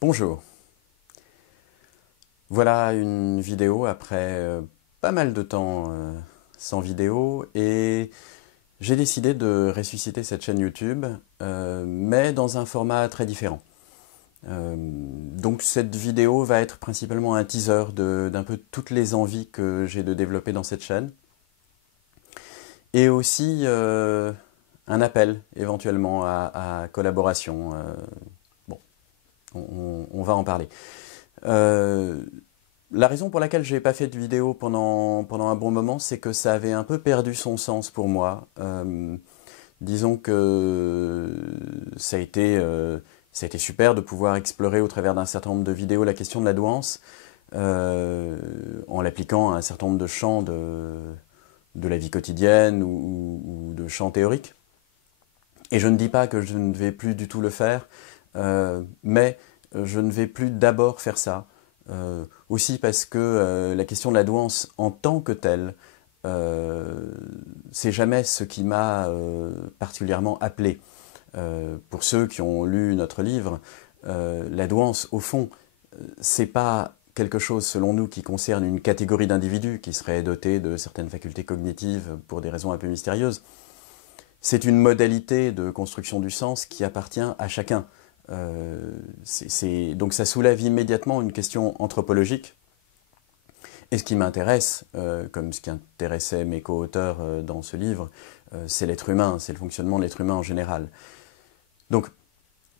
Bonjour. Voilà une vidéo après pas mal de temps sans vidéo et j'ai décidé de ressusciter cette chaîne YouTube, mais dans un format très différent. Donc cette vidéo va être principalement un teaser d'un peu toutes les envies que j'ai de développer dans cette chaîne et aussi un appel éventuellement à collaboration. Bon, on va en parler. La raison pour laquelle j'ai pas fait de vidéo pendant un bon moment, c'est que ça avait un peu perdu son sens pour moi. Disons que ça a été super de pouvoir explorer au travers d'un certain nombre de vidéos la question de la douance, en l'appliquant à un certain nombre de champs de la vie quotidienne ou de champs théoriques. Et je ne dis pas que je ne vais plus du tout le faire, mais je ne vais plus d'abord faire ça. Aussi parce que la question de la douance en tant que telle, c'est jamais ce qui m'a particulièrement appelé. Pour ceux qui ont lu notre livre, la douance, au fond, c'est pas quelque chose, selon nous, qui concerne une catégorie d'individus qui seraient dotés de certaines facultés cognitives pour des raisons un peu mystérieuses. C'est une modalité de construction du sens qui appartient à chacun. Donc ça soulève immédiatement une question anthropologique. Et ce qui m'intéresse, comme ce qui intéressait mes co-auteurs dans ce livre, c'est l'être humain, c'est le fonctionnement de l'être humain en général. Donc,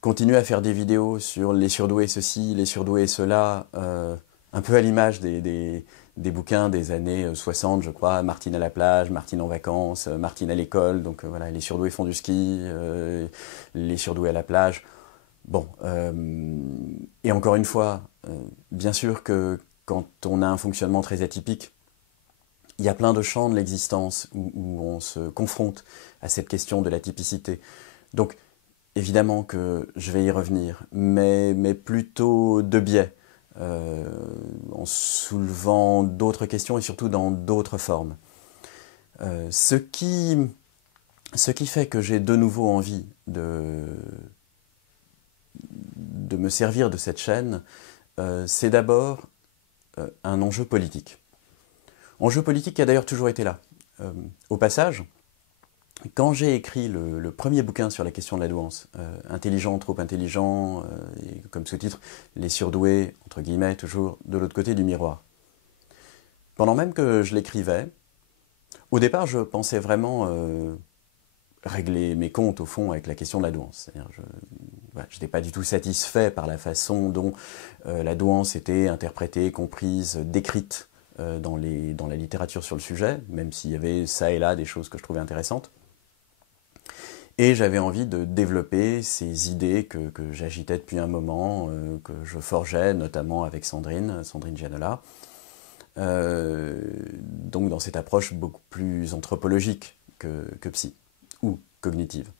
continuer à faire des vidéos sur les surdoués ceci, les surdoués cela, un peu à l'image des bouquins des années 60, je crois, Martine à la plage, Martine en vacances, Martine à l'école, donc voilà, les surdoués font du ski, les surdoués à la plage. Bon, et encore une fois, bien sûr que quand on a un fonctionnement très atypique, il y a plein de champs de l'existence où on se confronte à cette question de l'atypicité. Donc, évidemment que je vais y revenir, mais plutôt de biais, en soulevant d'autres questions et surtout dans d'autres formes. Ce qui fait que j'ai de nouveau envie de me servir de cette chaîne, c'est d'abord un enjeu politique. Enjeu politique qui a d'ailleurs toujours été là. Au passage, quand j'ai écrit le premier bouquin sur la question de la douance, intelligent, trop intelligent, et comme sous-titre, les surdoués, entre guillemets, toujours de l'autre côté du miroir. Pendant même que je l'écrivais, au départ, je pensais vraiment régler mes comptes, au fond, avec la question de la douance. Je n'étais pas du tout satisfait par la façon dont la douance était interprétée, comprise, décrite dans la littérature sur le sujet, même s'il y avait ça et là des choses que je trouvais intéressantes. Et j'avais envie de développer ces idées que j'agitais depuis un moment, que je forgeais notamment avec Sandrine Gianola, donc dans cette approche beaucoup plus anthropologique que psy, ou cognitive.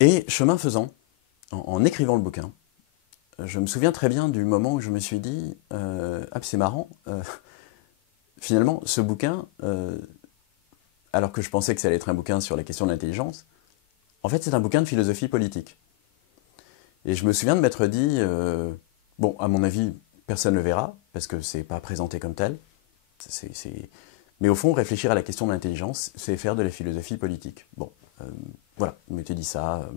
Et chemin faisant, en écrivant le bouquin, je me souviens très bien du moment où je me suis dit « Ah, c'est marrant, finalement, ce bouquin, alors que je pensais que ça allait être un bouquin sur la question de l'intelligence, en fait, c'est un bouquin de philosophie politique. » Et je me souviens de m'être dit bon, à mon avis, personne ne le verra, parce que c'est pas présenté comme tel. Mais au fond, réfléchir à la question de l'intelligence, c'est faire de la philosophie politique. Bon, voilà, je m'étais dit ça.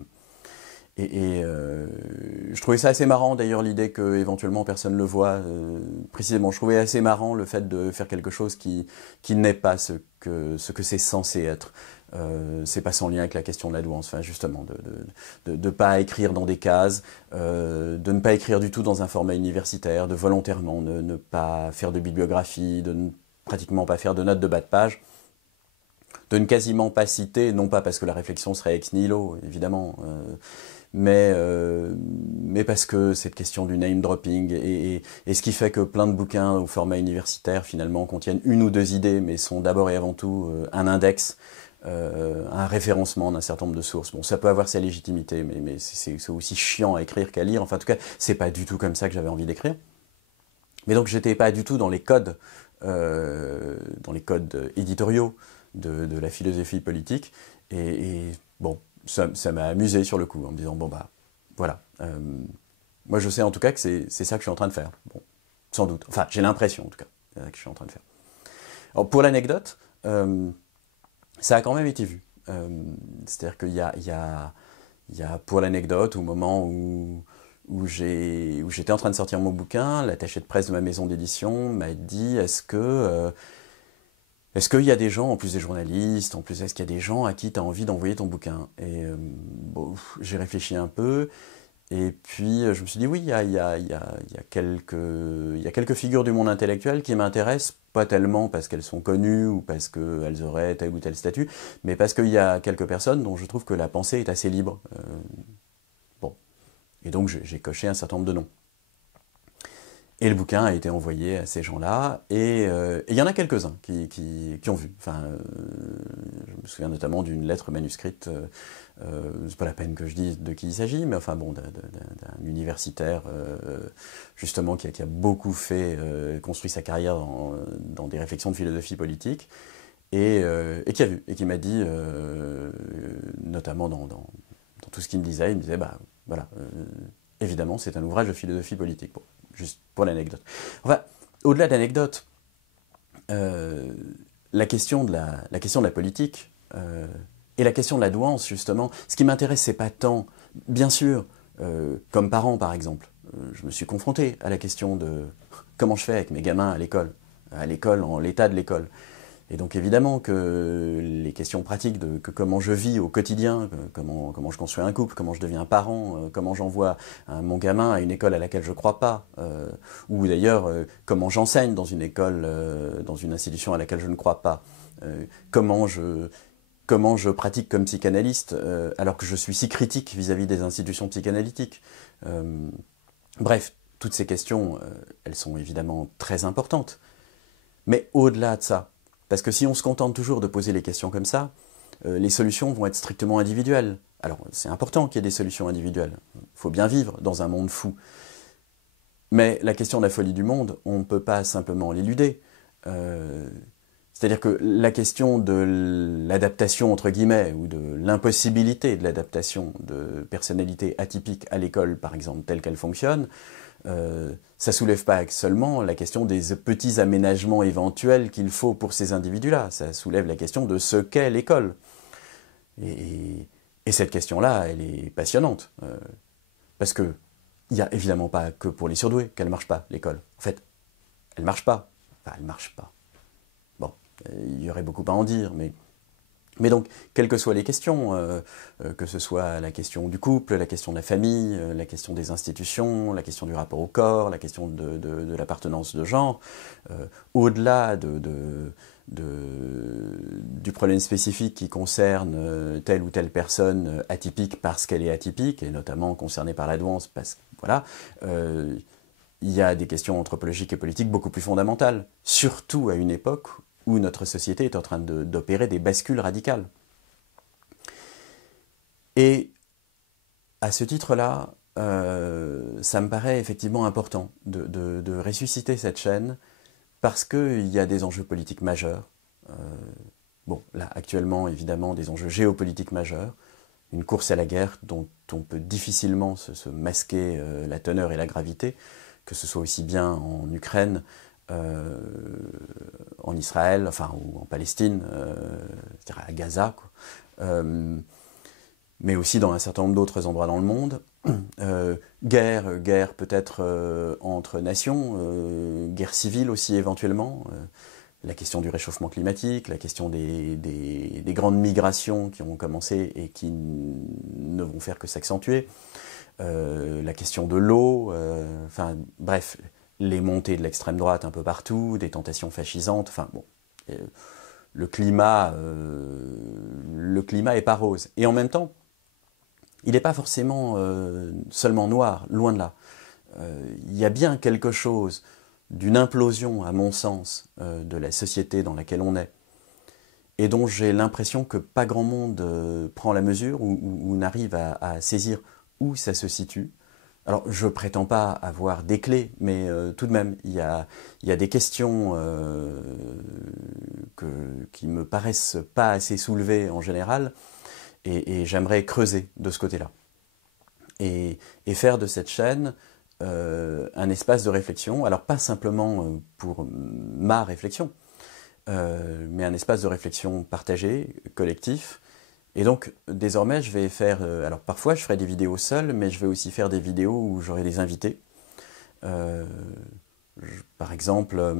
Je trouvais ça assez marrant, d'ailleurs, l'idée que éventuellement personne ne le voit. Précisément, je trouvais assez marrant le fait de faire quelque chose qui n'est pas ce que c'est censé être. C'est pas sans lien avec la question de la douance, enfin, justement, de ne pas écrire dans des cases, de ne pas écrire du tout dans un format universitaire, de volontairement ne pas faire de bibliographie, de ne pratiquement pas faire de notes de bas de page, de ne quasiment pas citer, non pas parce que la réflexion serait ex nihilo, évidemment, mais parce que cette question du name dropping et ce qui fait que plein de bouquins au format universitaire finalement contiennent une ou deux idées, mais sont d'abord et avant tout un index, un référencement d'un certain nombre de sources. Bon, ça peut avoir sa légitimité, mais c'est aussi chiant à écrire qu'à lire. Enfin, en tout cas, c'est pas du tout comme ça que j'avais envie d'écrire. Mais donc, j'étais pas du tout dans les codes éditoriaux de la philosophie politique. Et bon, ça m'a amusé sur le coup, en me disant, bon bah, voilà. Moi, je sais en tout cas que c'est ça que je suis en train de faire. Bon, sans doute. Enfin, j'ai l'impression en tout cas que je suis en train de faire. Alors, pour l'anecdote, ça a quand même été vu. C'est-à-dire qu'il y a pour l'anecdote, au moment où j'étais en train de sortir mon bouquin, l'attaché de presse de ma maison d'édition m'a dit est-ce qu'il y a des gens, en plus des journalistes, en plus est-ce qu'il y a des gens à qui tu as envie d'envoyer ton bouquin? Et bon, j'ai réfléchi un peu, et puis je me suis dit oui, il y a quelques figures du monde intellectuel qui m'intéressent, pas tellement parce qu'elles sont connues ou parce qu'elles auraient tel ou tel statut, mais parce qu'il y a quelques personnes dont je trouve que la pensée est assez libre. Bon. Et donc j'ai coché un certain nombre de noms. Et le bouquin a été envoyé à ces gens-là, et il y en a quelques-uns qui ont vu. Enfin, je me souviens notamment d'une lettre manuscrite, c'est pas la peine que je dise de qui il s'agit, mais enfin bon, d'un universitaire justement qui a beaucoup construit sa carrière dans des réflexions de philosophie politique, et qui a vu, et qui m'a dit, notamment dans tout ce qu'il me disait, bah voilà, évidemment c'est un ouvrage de philosophie politique. Bon, juste pour l'anecdote. Enfin, au-delà de l'anecdote, la question de la politique et la question de la douance, justement, ce qui m'intéresse, c'est pas tant, bien sûr, comme parent par exemple, je me suis confronté à la question de comment je fais avec mes gamins à l'école, en l'état de l'école. Et donc évidemment que les questions pratiques de comment je vis au quotidien, comment je construis un couple, comment je deviens parent, comment j'envoie mon gamin à une école à laquelle je ne crois pas, ou d'ailleurs comment j'enseigne dans une école, dans une institution à laquelle je ne crois pas, comment je pratique comme psychanalyste alors que je suis si critique vis-à-vis des institutions psychanalytiques. Bref, toutes ces questions, elles sont évidemment très importantes. Mais au-delà de ça, parce que si on se contente toujours de poser les questions comme ça, les solutions vont être strictement individuelles. Alors, c'est important qu'il y ait des solutions individuelles. Il faut bien vivre dans un monde fou. Mais la question de la folie du monde, on ne peut pas simplement l'éluder. C'est-à-dire que la question de l'adaptation, entre guillemets, ou de l'impossibilité de l'adaptation de personnalités atypiques à l'école, par exemple, telle qu'elle fonctionne, ça ne soulève pas seulement la question des petits aménagements éventuels qu'il faut pour ces individus-là, ça soulève la question de ce qu'est l'école. Et cette question-là, elle est passionnante, parce qu'il n'y a évidemment pas que pour les surdoués qu'elle ne marche pas, l'école. En fait, elle ne marche pas. Enfin, elle ne marche pas. Bon, il y aurait beaucoup à en dire, mais donc, quelles que soient les questions, que ce soit la question du couple, la question de la famille, la question des institutions, la question du rapport au corps, la question de l'appartenance de genre, au-delà du problème spécifique qui concerne telle ou telle personne atypique parce qu'elle est atypique, et notamment concernée par la douance, parce que voilà, il y a des questions anthropologiques et politiques beaucoup plus fondamentales, surtout à une époque où notre société est en train d'opérer des bascules radicales. Et à ce titre-là, ça me paraît effectivement important de ressusciter cette chaîne, parce qu'il y a des enjeux politiques majeurs. Bon, là, actuellement, évidemment, des enjeux géopolitiques majeurs, une course à la guerre dont on peut difficilement se masquer la teneur et la gravité, que ce soit aussi bien en Ukraine, en Israël, enfin, ou en Palestine, c'est-à-dire à Gaza, quoi. Mais aussi dans un certain nombre d'autres endroits dans le monde. Guerre peut-être entre nations, guerre civile aussi éventuellement, la question du réchauffement climatique, la question des grandes migrations qui ont commencé et qui ne vont faire que s'accentuer, la question de l'eau, enfin bref, les montées de l'extrême droite un peu partout, des tentations fascisantes, enfin bon, le climat est pas rose. Et en même temps, il n'est pas forcément seulement noir, loin de là. Il y a bien quelque chose d'une implosion, à mon sens, de la société dans laquelle on est, et dont j'ai l'impression que pas grand monde prend la mesure ou n'arrive à saisir où ça se situe. Alors, je prétends pas avoir des clés, mais tout de même, il y a des questions qui me paraissent pas assez soulevées en général, et j'aimerais creuser de ce côté-là. Et faire de cette chaîne un espace de réflexion, alors pas simplement pour ma réflexion, mais un espace de réflexion partagé, collectif. Et donc, désormais, je vais faire... alors, parfois, je ferai des vidéos seul, mais je vais aussi faire des vidéos où j'aurai des invités. Par exemple,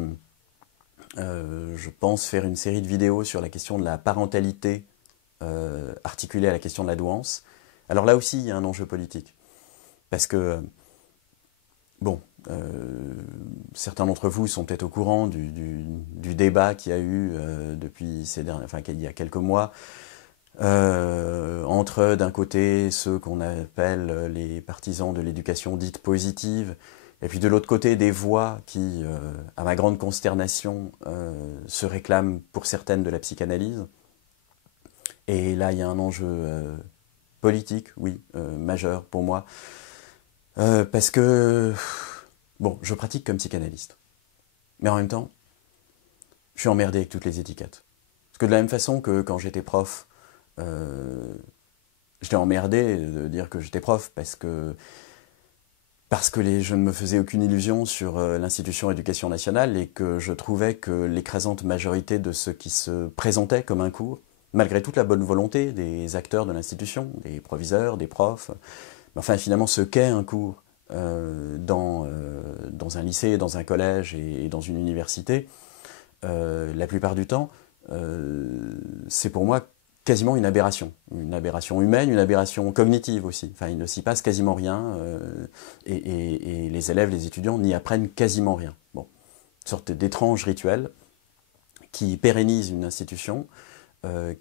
je pense faire une série de vidéos sur la question de la parentalité articulée à la question de la douance. Alors là aussi, il y a un enjeu politique. Parce que, bon, certains d'entre vous sont peut-être au courant du débat qu'il y a eu depuis il y a quelques mois, entre d'un côté ceux qu'on appelle les partisans de l'éducation dite positive, et puis de l'autre côté des voix qui, à ma grande consternation, se réclament pour certaines de la psychanalyse. Et là, il y a un enjeu politique, oui, majeur pour moi, parce que, bon, je pratique comme psychanalyste, mais en même temps, je suis emmerdé avec toutes les étiquettes. Parce que de la même façon que quand j'étais prof, j'étais emmerdé de dire que j'étais prof parce que je ne me faisais aucune illusion sur l'institution éducation nationale et que je trouvais que l'écrasante majorité de ce qui se présentait comme un cours, malgré toute la bonne volonté des acteurs de l'institution, des proviseurs, des profs, enfin finalement ce qu'est un cours dans un lycée, dans un collège et dans une université, la plupart du temps, c'est pour moi quasiment une aberration humaine, une aberration cognitive aussi. Enfin, il ne s'y passe quasiment rien, et les élèves, les étudiants n'y apprennent quasiment rien. Bon, une sorte d'étrange rituel qui pérennise une institution,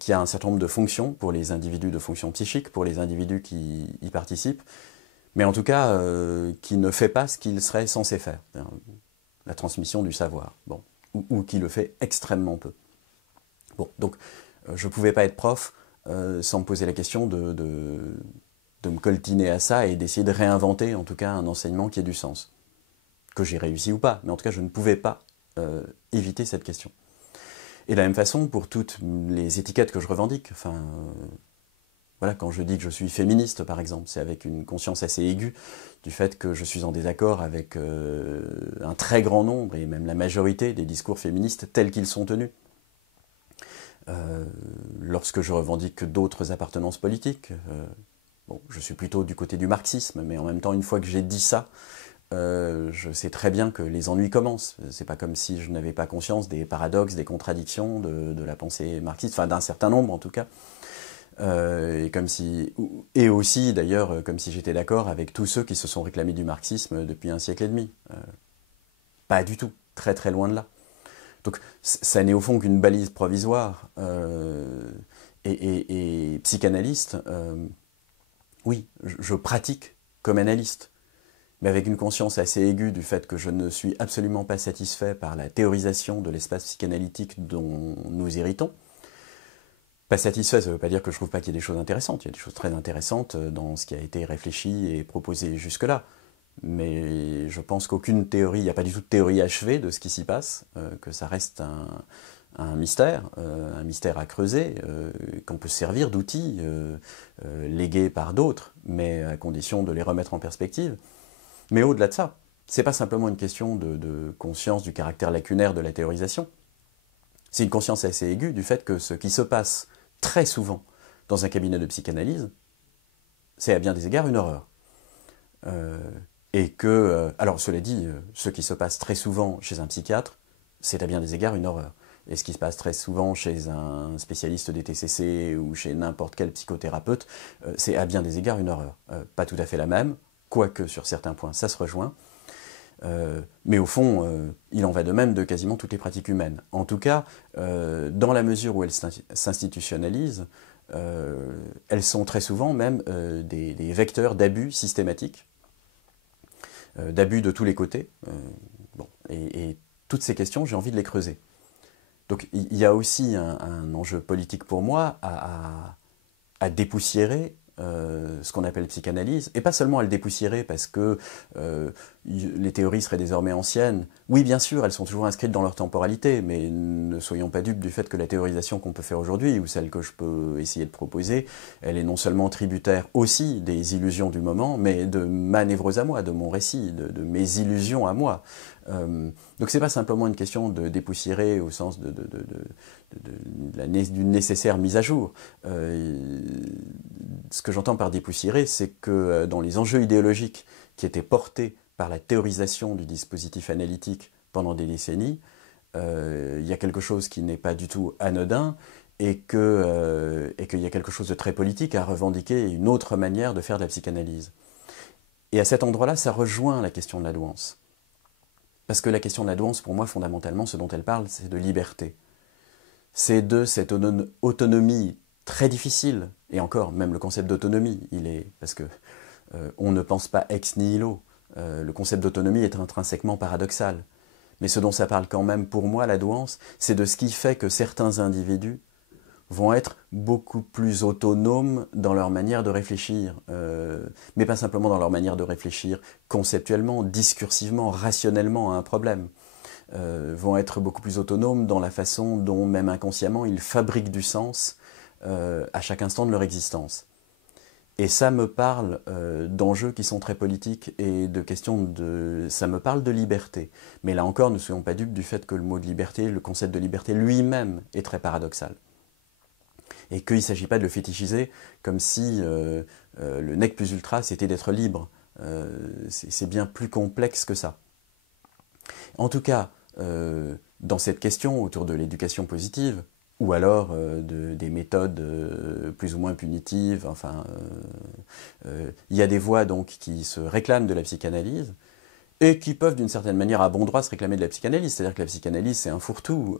qui a un certain nombre de fonctions pour les individus, de fonctions psychiques, pour les individus qui y participent, mais en tout cas, qui ne fait pas ce qu'il serait censé faire, la transmission du savoir, bon, ou qui le fait extrêmement peu. Bon, donc, je ne pouvais pas être prof sans me poser la question de me coltiner à ça et d'essayer de réinventer en tout cas un enseignement qui ait du sens. Que j'ai réussi ou pas, mais en tout cas je ne pouvais pas éviter cette question. Et de la même façon pour toutes les étiquettes que je revendique, enfin, voilà, quand je dis que je suis féministe par exemple, c'est avec une conscience assez aiguë du fait que je suis en désaccord avec un très grand nombre et même la majorité des discours féministes tels qu'ils sont tenus. Lorsque je revendique d'autres appartenances politiques, bon, je suis plutôt du côté du marxisme, mais en même temps, une fois que j'ai dit ça, je sais très bien que les ennuis commencent. C'est pas comme si je n'avais pas conscience des paradoxes, des contradictions de la pensée marxiste, enfin d'un certain nombre en tout cas, et aussi d'ailleurs comme si j'étais d'accord avec tous ceux qui se sont réclamés du marxisme depuis un siècle et demi. Pas du tout, très très loin de là. Donc ça n'est au fond qu'une balise provisoire. Et psychanalyste, oui, je pratique comme analyste, mais avec une conscience assez aiguë du fait que je ne suis absolument pas satisfait par la théorisation de l'espace psychanalytique dont nous héritons. Pas satisfait, ça ne veut pas dire que je ne trouve pas qu'il y ait des choses intéressantes. Il y a des choses très intéressantes dans ce qui a été réfléchi et proposé jusque-là. Mais je pense qu'aucune théorie, il n'y a pas du tout de théorie achevée de ce qui s'y passe, que ça reste un mystère à creuser, qu'on peut servir d'outils légués par d'autres, mais à condition de les remettre en perspective. Mais au-delà de ça, c'est pas simplement une question de conscience du caractère lacunaire de la théorisation. C'est une conscience assez aiguë du fait que ce qui se passe très souvent dans un cabinet de psychanalyse, c'est à bien des égards une horreur. Et que, alors cela dit, ce qui se passe très souvent chez un psychiatre, c'est à bien des égards une horreur. Et ce qui se passe très souvent chez un spécialiste des TCC ou chez n'importe quel psychothérapeute, c'est à bien des égards une horreur. Pas tout à fait la même, quoique sur certains points ça se rejoint. Mais au fond, il en va de même de quasiment toutes les pratiques humaines. En tout cas, dans la mesure où elles s'institutionnalisent, elles sont très souvent même des vecteurs d'abus systématiques, d'abus de tous les côtés. Bon, et toutes ces questions, j'ai envie de les creuser. Donc il y a aussi un enjeu politique pour moi à dépoussiérer ce qu'on appelle psychanalyse, et pas seulement à le dépoussiérer parce que les théories seraient désormais anciennes. Oui, bien sûr, elles sont toujours inscrites dans leur temporalité, mais ne soyons pas dupes du fait que la théorisation qu'on peut faire aujourd'hui, ou celle que je peux essayer de proposer, elle est non seulement tributaire aussi des illusions du moment, mais de ma névrose à moi, de mon récit, de mes illusions à moi. Donc c'est pas simplement une question de dépoussiérer au sens d'une nécessaire mise à jour. Ce que j'entends par dépoussiérer, c'est que dans les enjeux idéologiques qui étaient portés par la théorisation du dispositif analytique pendant des décennies, il y a quelque chose qui n'est pas du tout anodin et qu'il y a quelque chose de très politique à revendiquer une autre manière de faire de la psychanalyse. Et à cet endroit-là, ça rejoint la question de la douance. Parce que la question de la douance, pour moi, fondamentalement, ce dont elle parle, c'est de liberté. C'est de cette autonomie très difficile, et encore, même le concept d'autonomie, parce que on ne pense pas ex nihilo. Le concept d'autonomie est intrinsèquement paradoxal. Mais ce dont ça parle quand même, pour moi, la douance, c'est de ce qui fait que certains individus vont être beaucoup plus autonomes dans leur manière de réfléchir, mais pas simplement dans leur manière de réfléchir conceptuellement, discursivement, rationnellement à un problème, vont être beaucoup plus autonomes dans la façon dont, même inconsciemment, ils fabriquent du sens à chaque instant de leur existence. Et ça me parle d'enjeux qui sont très politiques et de questions de... Ça me parle de liberté. Mais là encore, ne soyons pas dupes du fait que le mot de liberté, le concept de liberté lui-même est très paradoxal. Et qu'il ne s'agit pas de le fétichiser comme si le nec plus ultra, c'était d'être libre. C'est bien plus complexe que ça. En tout cas, dans cette question autour de l'éducation positive, ou alors des méthodes plus ou moins punitives, enfin, il y a des voix donc qui se réclament de la psychanalyse, et qui peuvent d'une certaine manière à bon droit se réclamer de la psychanalyse, c'est-à-dire que la psychanalyse c'est un fourre-tout,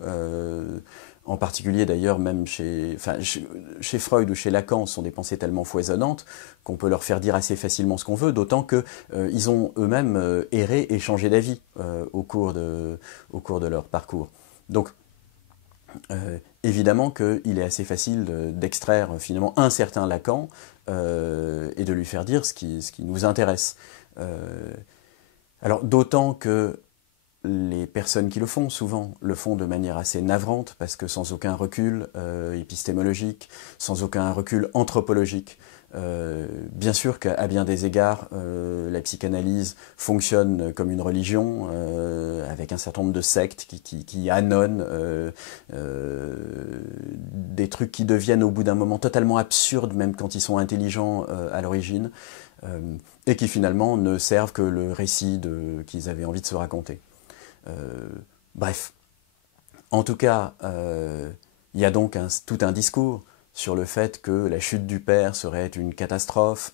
en particulier d'ailleurs même chez Freud ou chez Lacan, ce sont des pensées tellement foisonnantes qu'on peut leur faire dire assez facilement ce qu'on veut, d'autant qu'ils ont eux-mêmes erré et changé d'avis au cours de leur parcours. Donc évidemment qu'il est assez facile d'extraire finalement un certain Lacan et de lui faire dire ce qui nous intéresse. Alors d'autant que les personnes qui le font, souvent, le font de manière assez navrante, parce que sans aucun recul épistémologique, sans aucun recul anthropologique. Bien sûr qu'à bien des égards, la psychanalyse fonctionne comme une religion, avec un certain nombre de sectes qui annonnent des trucs qui deviennent au bout d'un moment totalement absurdes, même quand ils sont intelligents à l'origine, et qui finalement ne servent que le récit qu'ils avaient envie de se raconter. Bref, en tout cas, il y a donc tout un discours sur le fait que la chute du père serait une catastrophe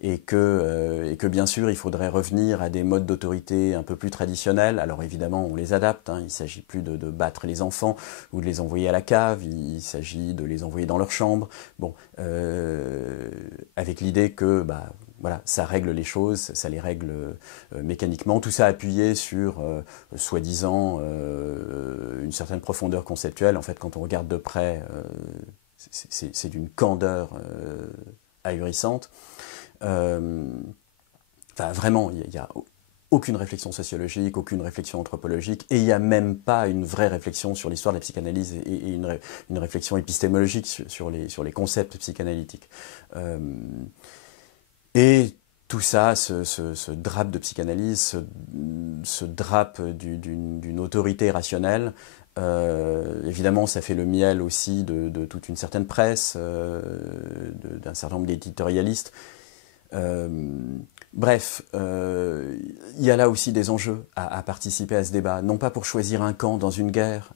et que bien sûr il faudrait revenir à des modes d'autorité un peu plus traditionnels. Alors évidemment on les adapte, hein. Il ne s'agit plus de battre les enfants ou de les envoyer à la cave, il s'agit de les envoyer dans leur chambre, bon, avec l'idée que voilà, ça règle les choses, ça les règle mécaniquement, tout ça appuyé sur, soi-disant, une certaine profondeur conceptuelle. En fait, quand on regarde de près, c'est d'une candeur ahurissante. Enfin, vraiment, il n'y a aucune réflexion sociologique, aucune réflexion anthropologique, et il n'y a même pas une vraie réflexion sur l'histoire de la psychanalyse et une réflexion épistémologique sur les concepts psychanalytiques. Et tout ça se drape de psychanalyse, se drape d'une autorité rationnelle. Évidemment, ça fait le miel aussi de toute une certaine presse, d'un certain nombre d'éditorialistes. Bref, il y a là aussi des enjeux à participer à ce débat, non pas pour choisir un camp dans une guerre,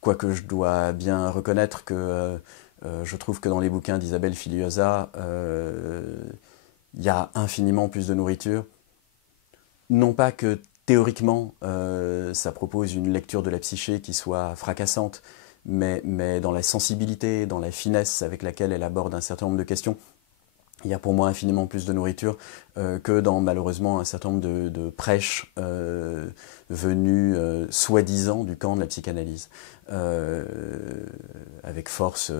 quoique je dois bien reconnaître que je trouve que dans les bouquins d'Isabelle Filiosa, il y a infiniment plus de nourriture. Non pas que théoriquement, ça propose une lecture de la psyché qui soit fracassante, mais dans la sensibilité, dans la finesse avec laquelle elle aborde un certain nombre de questions, il y a pour moi infiniment plus de nourriture que dans malheureusement un certain nombre de prêches venus soi-disant du camp de la psychanalyse, avec force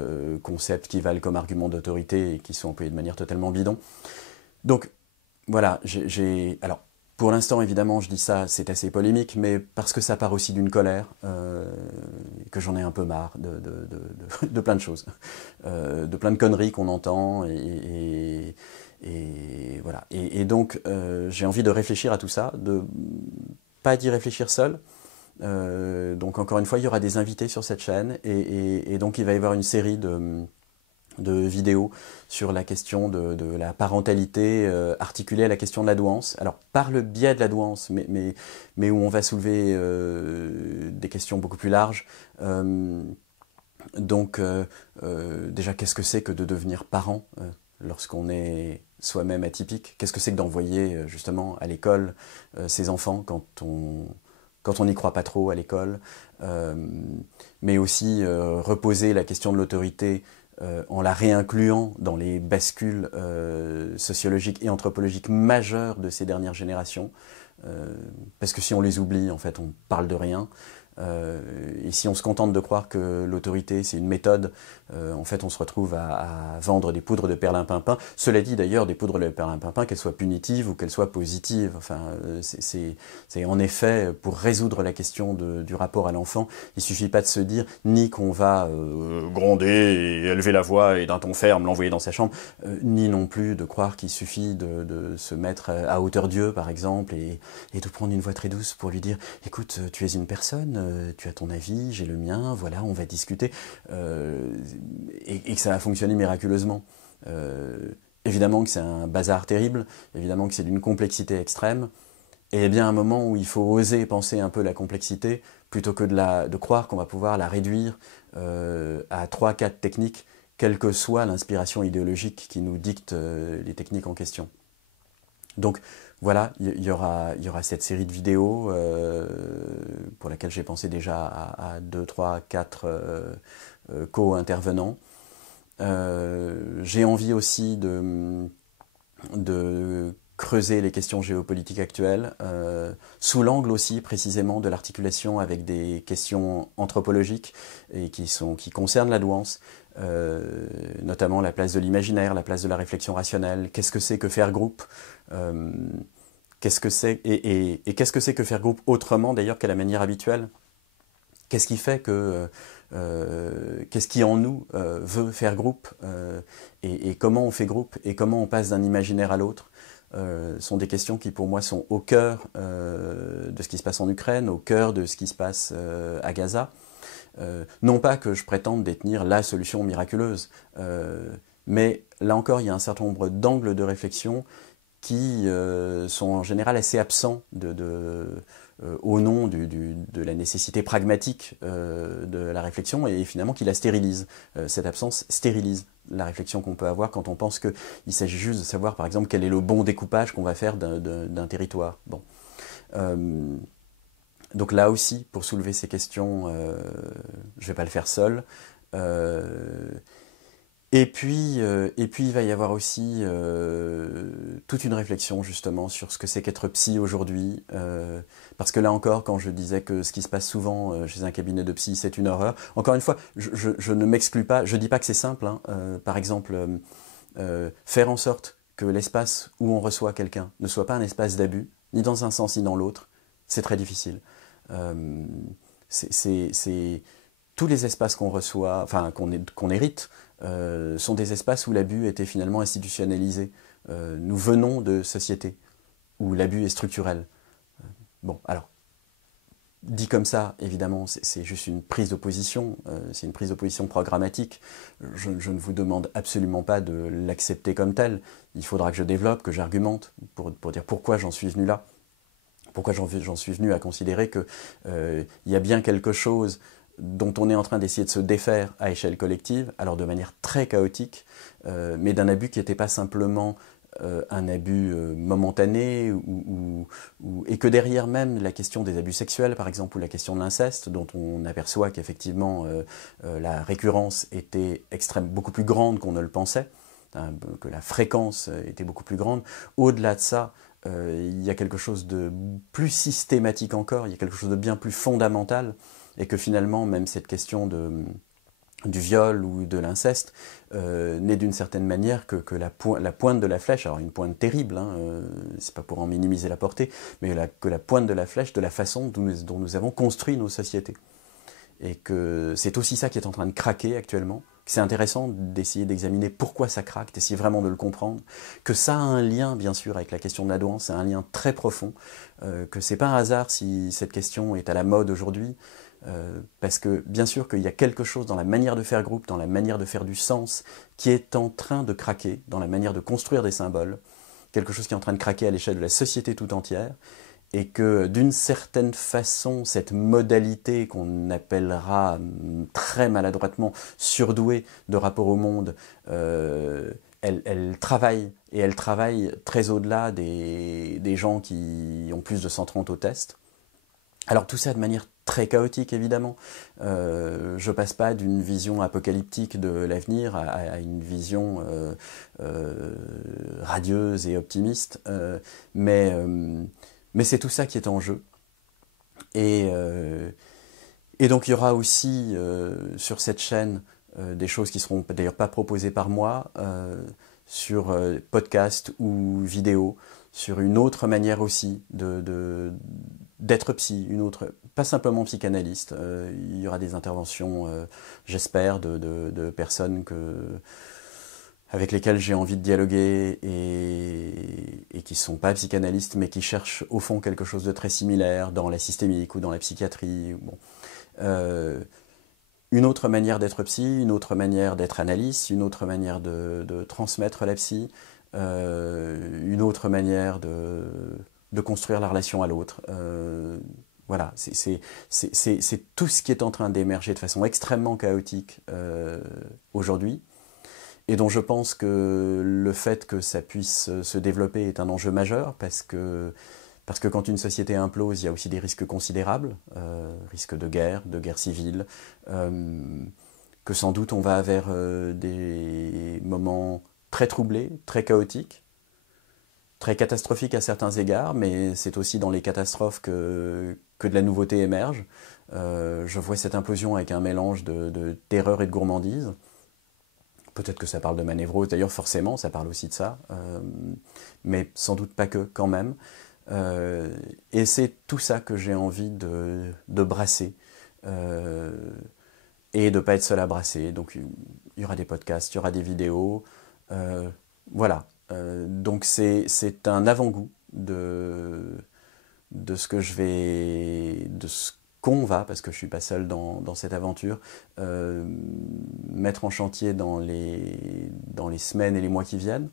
concepts qui valent comme argument d'autorité et qui sont employés de manière totalement bidon. Donc voilà, alors pour l'instant évidemment je dis ça, c'est assez polémique, mais parce que ça part aussi d'une colère, que j'en ai un peu marre de plein de choses, de plein de conneries qu'on entend, et voilà. Et donc j'ai envie de réfléchir à tout ça, de pas d'y réfléchir seul. Donc encore une fois, il y aura des invités sur cette chaîne, et donc il va y avoir une série de vidéos sur la question de la parentalité articulée à la question de la douance. Alors par le biais de la douance, mais où on va soulever des questions beaucoup plus larges. Donc déjà, qu'est-ce que c'est que de devenir parent lorsqu'on est soi-même atypique? Qu'est-ce que c'est que d'envoyer justement à l'école ses enfants quand on n'y croit pas trop à l'école, mais aussi reposer la question de l'autorité en la réincluant dans les bascules sociologiques et anthropologiques majeures de ces dernières générations, parce que si on les oublie, en fait, on parle de rien. Et si on se contente de croire que l'autorité c'est une méthode, en fait on se retrouve à vendre des poudres de perlimpinpin. Cela dit d'ailleurs, des poudres de perlimpinpin, qu'elles soient punitives ou qu'elles soient positives, enfin, c'est en effet, pour résoudre la question du rapport à l'enfant, il suffit pas de se dire ni qu'on va gronder et élever la voix et d'un ton ferme l'envoyer dans sa chambre, ni non plus de croire qu'il suffit de se mettre à hauteur d'yeux par exemple, et de prendre une voix très douce pour lui dire écoute, tu es une personne, tu as ton avis, j'ai le mien, voilà, on va discuter, et que ça a fonctionné miraculeusement. Évidemment que c'est un bazar terrible, évidemment que c'est d'une complexité extrême, et il y a bien un moment où il faut oser penser un peu la complexité, plutôt que de croire qu'on va pouvoir la réduire à 3-4 techniques, quelle que soit l'inspiration idéologique qui nous dicte les techniques en question. Donc voilà, il y aura cette série de vidéos pour laquelle j'ai pensé déjà à 2, 3, 4 co-intervenants. J'ai envie aussi de creuser les questions géopolitiques actuelles, sous l'angle aussi précisément de l'articulation avec des questions anthropologiques et qui concernent la douance, notamment la place de l'imaginaire, la place de la réflexion rationnelle. Qu'est-ce que c'est que faire groupe, qu'est-ce que c'est qu'est-ce que c'est que faire groupe autrement d'ailleurs qu'à la manière habituelle? Qu'est-ce qui fait que qu'est-ce qui en nous veut faire groupe, et comment on fait groupe et comment on passe d'un imaginaire à l'autre, sont des questions qui pour moi sont au cœur de ce qui se passe en Ukraine, au cœur de ce qui se passe à Gaza. Non pas que je prétende détenir la solution miraculeuse, mais là encore il y a un certain nombre d'angles de réflexion qui sont en général assez absents au nom de la nécessité pragmatique de la réflexion, et finalement qui la stérilise. Cette absence stérilise la réflexion qu'on peut avoir quand on pense qu'il s'agit juste de savoir par exemple quel est le bon découpage qu'on va faire d'un territoire. Bon. Donc là aussi, pour soulever ces questions, je ne vais pas le faire seul. Et puis il va y avoir aussi toute une réflexion justement sur ce que c'est qu'être psy aujourd'hui, parce que là encore, quand je disais que ce qui se passe souvent chez un cabinet de psy, c'est une horreur, encore une fois, je ne m'exclus pas, je dis pas que c'est simple, hein. Par exemple, faire en sorte que l'espace où on reçoit quelqu'un ne soit pas un espace d'abus, ni dans un sens ni dans l'autre, c'est très difficile. Tous les espaces qu'on reçoit, enfin qu'on hérite, sont des espaces où l'abus était finalement institutionnalisé. Nous venons de sociétés où l'abus est structurel. Bon, alors, dit comme ça, évidemment, c'est juste une prise d'opposition, c'est une prise d'opposition programmatique. Je ne vous demande absolument pas de l'accepter comme tel. Il faudra que je développe, que j'argumente pour dire pourquoi j'en suis venu là. Pourquoi j'en suis venu à considérer qu'il y a bien quelque chose dont on est en train d'essayer de se défaire à échelle collective, alors de manière très chaotique, mais d'un abus qui n'était pas simplement un abus momentané, et que derrière même la question des abus sexuels, par exemple, ou la question de l'inceste, dont on aperçoit qu'effectivement la récurrence était beaucoup plus grande qu'on ne le pensait, hein, que la fréquence était beaucoup plus grande. Au-delà de ça, il y a quelque chose de plus systématique encore, il y a quelque chose de bien plus fondamental, et que finalement, même cette question du viol ou de l'inceste n'est d'une certaine manière que la pointe de la flèche, alors une pointe terrible, hein, c'est pas pour en minimiser la portée, mais que la pointe de la flèche de la façon dont nous avons construit nos sociétés. Et que c'est aussi ça qui est en train de craquer actuellement. C'est intéressant d'essayer d'examiner pourquoi ça craque, d'essayer vraiment de le comprendre, que ça a un lien bien sûr avec la question de la douance, c'est un lien très profond, que c'est pas un hasard si cette question est à la mode aujourd'hui, parce que bien sûr qu'il y a quelque chose dans la manière de faire groupe, dans la manière de faire du sens, qui est en train de craquer, dans la manière de construire des symboles, quelque chose qui est en train de craquer à l'échelle de la société tout entière, et que d'une certaine façon, cette modalité qu'on appellera très maladroitement surdouée de rapport au monde, elle travaille, et elle travaille très au-delà des gens qui ont plus de 130 au test. Alors tout ça de manière très chaotique évidemment. Je passe pas d'une vision apocalyptique de l'avenir à une vision radieuse et optimiste, mais c'est tout ça qui est en jeu. Et donc il y aura aussi sur cette chaîne des choses qui seront d'ailleurs pas proposées par moi, sur podcast ou vidéo, sur une autre manière aussi d'être psy, une autre, pas simplement psychanalyste. Il y aura des interventions, j'espère, de personnes avec lesquelles j'ai envie de dialoguer et qui ne sont pas psychanalystes, mais qui cherchent au fond quelque chose de très similaire dans la systémique ou dans la psychiatrie. Bon. Une autre manière d'être psy, une autre manière d'être analyste, une autre manière de transmettre la psy, une autre manière de construire la relation à l'autre. Voilà, c'est tout ce qui est en train d'émerger de façon extrêmement chaotique aujourd'hui, et dont je pense que le fait que ça puisse se développer est un enjeu majeur, parce que quand une société implose, il y a aussi des risques considérables, risques de guerre civile, que sans doute on va vers des moments très troublés, très chaotiques, très catastrophiques à certains égards, mais c'est aussi dans les catastrophes que de la nouveauté émerge. Je vois cette implosion avec un mélange de terreur et de gourmandise. Peut-être que ça parle de ma névrose, d'ailleurs forcément ça parle aussi de ça, mais sans doute pas que quand même. Et c'est tout ça que j'ai envie de brasser, et de ne pas être seul à brasser. Donc il y aura des podcasts, il y aura des vidéos, voilà. Donc c'est un avant-goût de ce que je vais, de ce qu'on va, parce que je ne suis pas seul dans cette aventure, mettre en chantier dans les semaines et les mois qui viennent.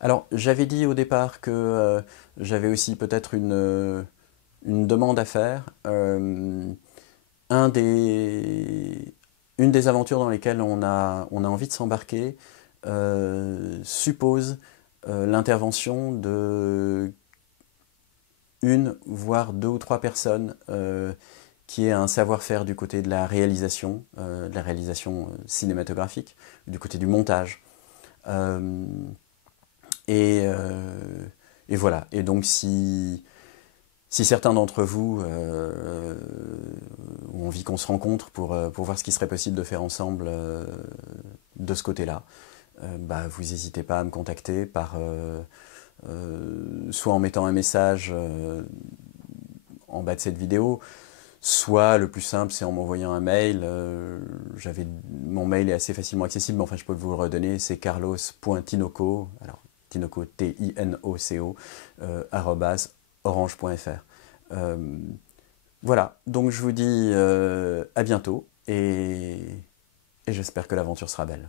Alors, j'avais dit au départ que j'avais aussi peut-être une demande à faire. Une des aventures dans lesquelles on a envie de s'embarquer suppose l'intervention de une, voire deux ou trois personnes qui aient un savoir-faire du côté de la réalisation cinématographique, du côté du montage. Et voilà. Et donc si certains d'entre vous ont envie qu'on se rencontre pour voir ce qui serait possible de faire ensemble de ce côté-là, vous n'hésitez pas à me contacter soit en mettant un message en bas de cette vidéo, soit le plus simple c'est en m'envoyant un mail. Mon mail est assez facilement accessible, mais enfin je peux vous le redonner, c'est carlos.tinoco, alors Tinoco, T-I-N-O-C-O, @orange.fr. Voilà, donc je vous dis à bientôt, et j'espère que l'aventure sera belle.